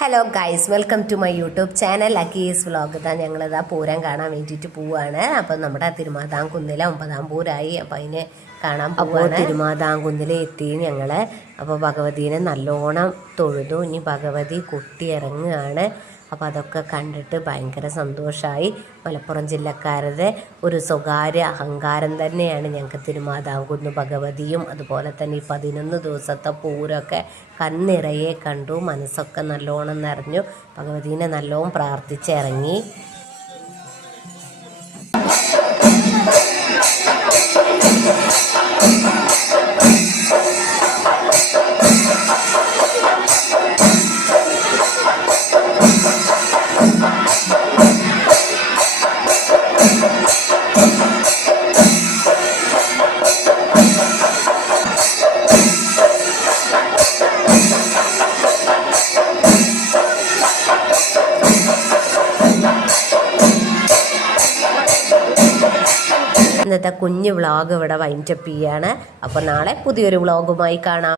Hello guys, welcome to my YouTube channel Akki's vlog. ഇതാ ഞങ്ങളിതാ പൂരം കാണാൻ വേണ്ടിയിട്ട് പോവുകയാണ്. അപ്പം നമ്മുടെ തിരുമാതാംകുന്നിലെ 9ാം പൂരായി. അപ്പം അതിനെ കാണാൻ പോവുകയാണ്. തിരുമാതാംകുന്നിലെ എത്തി ഞങ്ങൾ. അപ്പോൾ ഭഗവതീനെ നല്ലോണം തൊഴുതു. ഇനി ഭഗവതി കുട്ടി ഇറങ്ങുകയാണ്. അപ്പോൾ അതൊക്കെ കണ്ടിട്ട് ഭയങ്കര സന്തോഷമായി. മലപ്പുറം ജില്ലക്കാരുടെ ഒരു സ്വകാര്യ അഹങ്കാരം തന്നെയാണ് ഞങ്ങൾക്ക് തിരുമാതാംകുന്ന് ഭഗവതിയും. അതുപോലെ തന്നെ ഈ 11 ദിവസത്തെ പൂരമൊക്കെ കണ്ണിറയെ കണ്ടു. മനസ്സൊക്കെ നല്ലോണം നിറഞ്ഞു. ഭഗവതീനെ നല്ലോണം പ്രാർത്ഥിച്ചിറങ്ങി. ഇന്നത്തെ കുഞ്ഞു വ്ളോഗ് ഇവിടെ വൈൻഡപ്പ് ചെയ്യാണ്. അപ്പോൾ നാളെ പുതിയൊരു വ്ളോഗുമായി കാണാം.